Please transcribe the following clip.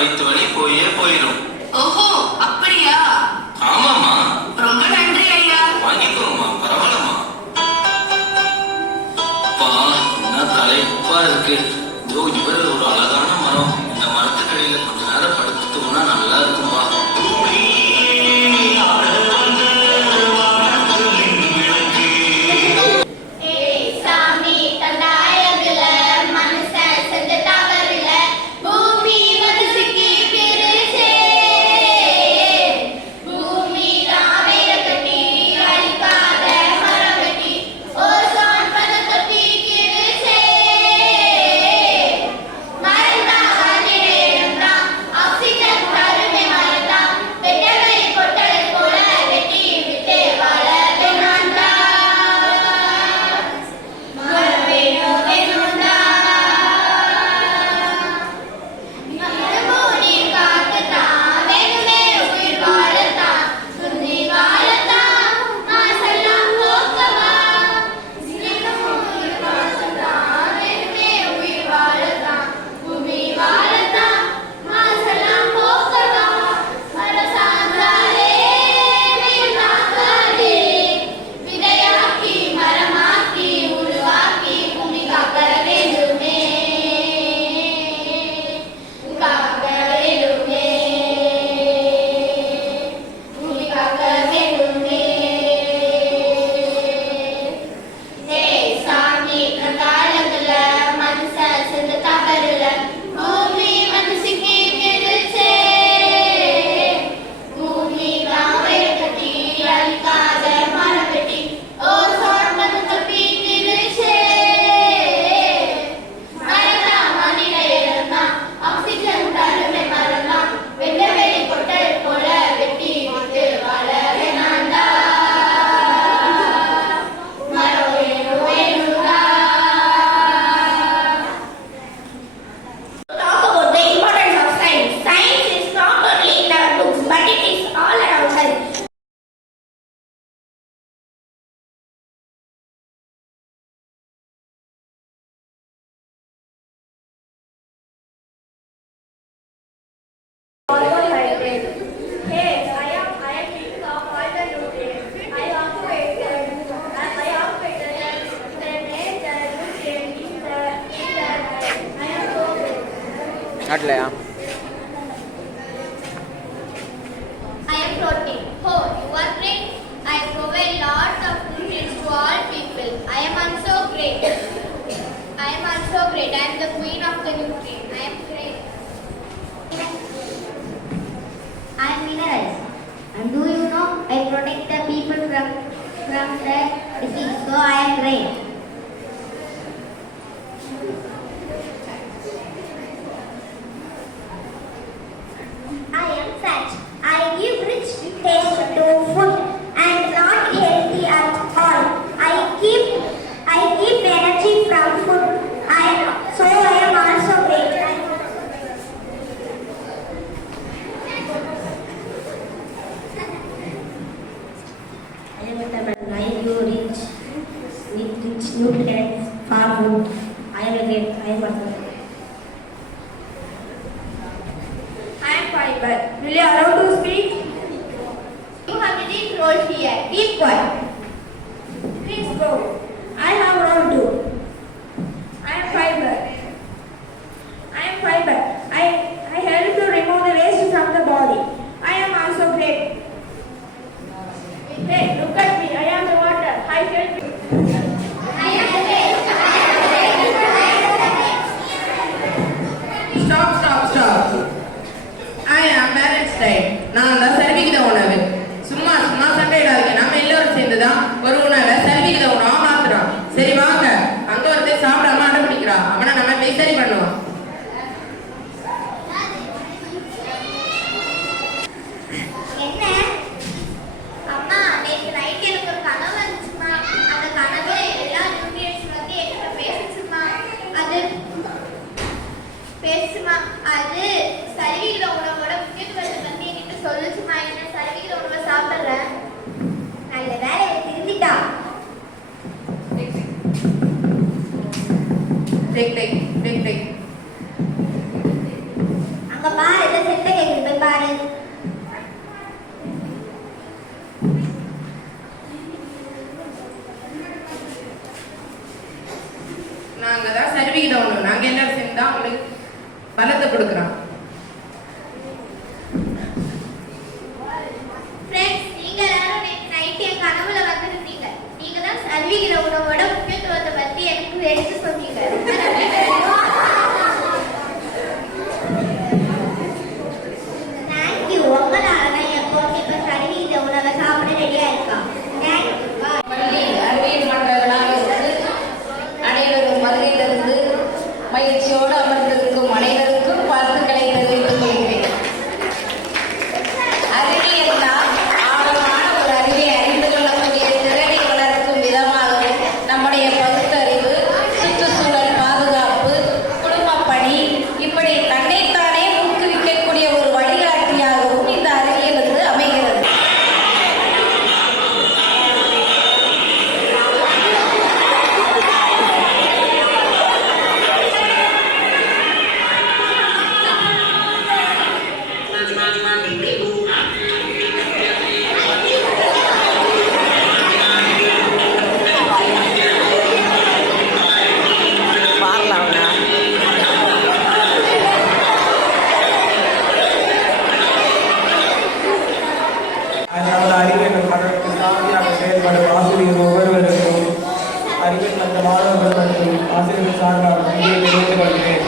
வயிற்று வலி போயே போயிடும். ஓஹோ, அப்படியா? ஆமாம்மா. ரொம்ப நன்றி ஐயா. வாங்கிக்கோமா, பரவாயில்லம்மா. அப்பா, என்ன தலைப்பா இருக்கு. இதோ இவர் ஒரு அழகான மரம். இந்த மரத்துக்கடியில கொஞ்ச நேரம் படுத்து தூங்கினா நல்லா இருக்கும்பா. Atleya. I am floating. Oh, you are great. I provide lot of nutrients to all people. I am also great. I am also great. I am the queen of the nutrients. I am great. I am minerals. And do you know I protect the people from the disease. So I am great. Nutrients, far food. I am great. I am also. I am fiber. Will you allow to speak? You have a deep role here. Keep quiet. Please go. I have role too. I am fiber. I am fiber. I help to remove the waste from the body. I am also great. Hey, look at me. I am the water. I help you. Stop. I am Einstein. நான் தான் சர்வீகித உணவு. சும்மா சண்டையிடாதீங்க. நாம எல்லாரும் சேர்ந்துதான் ஒரு உணவை சர்வீகித உணவா மாத்துறோம். சரி வாங்க. அங்க ஒருத்தர் சாப்பிடாம அடம் பிடிக்கிறான். அவனை நம்ம போய் சரி பண்ணுவோம். அது சரிவிகித உணவோட முக்கியத்துவத்தை பத்தி என்கிட்ட சொல்லுச்சுமா. என்ன சரிவிகித உணவை சாப்பிடல. நல்ல வேலையை திருந்திட்டா. அங்க பாரு பாரத். நாங்க தான் சர்வீகிதம் ஒன்று. நாங்க எல்லாரும் சேர்ந்து தான் உங்களுக்கு பலத்தை கொடுக்குறோம். Friends, நீங்க எல்லாரும் நைட் என் கனவுல வந்திருந்தீங்க. நீங்க தான் சர்வீகித உணவோட முக்கியத்துவத்தை பத்தி எனக்கு எடுத்து சொன்னீங்க. தேங்க்யூ. உங்களால தான் என் பொண்ணு இப்ப சர்வீகித உணவை சாப்பிட ரெடியா இருக்கா. தேங்க்யூ. அறிவியல் மன்றங்களாக இருந்து அனைவரும் வருகையிலிருந்து மகிழ்ச்சியோடு அமர்ந்திருக்கும் அனைவருக்கும் வாழ்த்துக்களை தெரிவித்துக் கொள்கிறேன். அறிவியல் தான் ஆழமான ஒரு அறிவை அறிந்து கொள்ளக்கூடிய திறனை வளர்க்கும் விதமாகவும் நம்முடைய பகுத்தறிவு, சுற்றுச்சூழல் பாதுகாப்பு, குடும்பப் பணி இப்படி தன்னைத்தானே ஊக்குவிக்கக்கூடிய ஒரு வழிகாட்டியாகவும் இந்த அறிவியல் வந்து அமைகிறது. அதனால் அறிவியல் மன்றத்திற்கு சாமியாக செயல்படும் ஆசிரியர் ஒவ்வொருவருக்கும் அறிவியல் மன்ற மாணவர்கள் மற்றும் ஆசிரியர்கள் சார்பாக நன்றியை தெரிவித்துக் கொள்கிறேன்.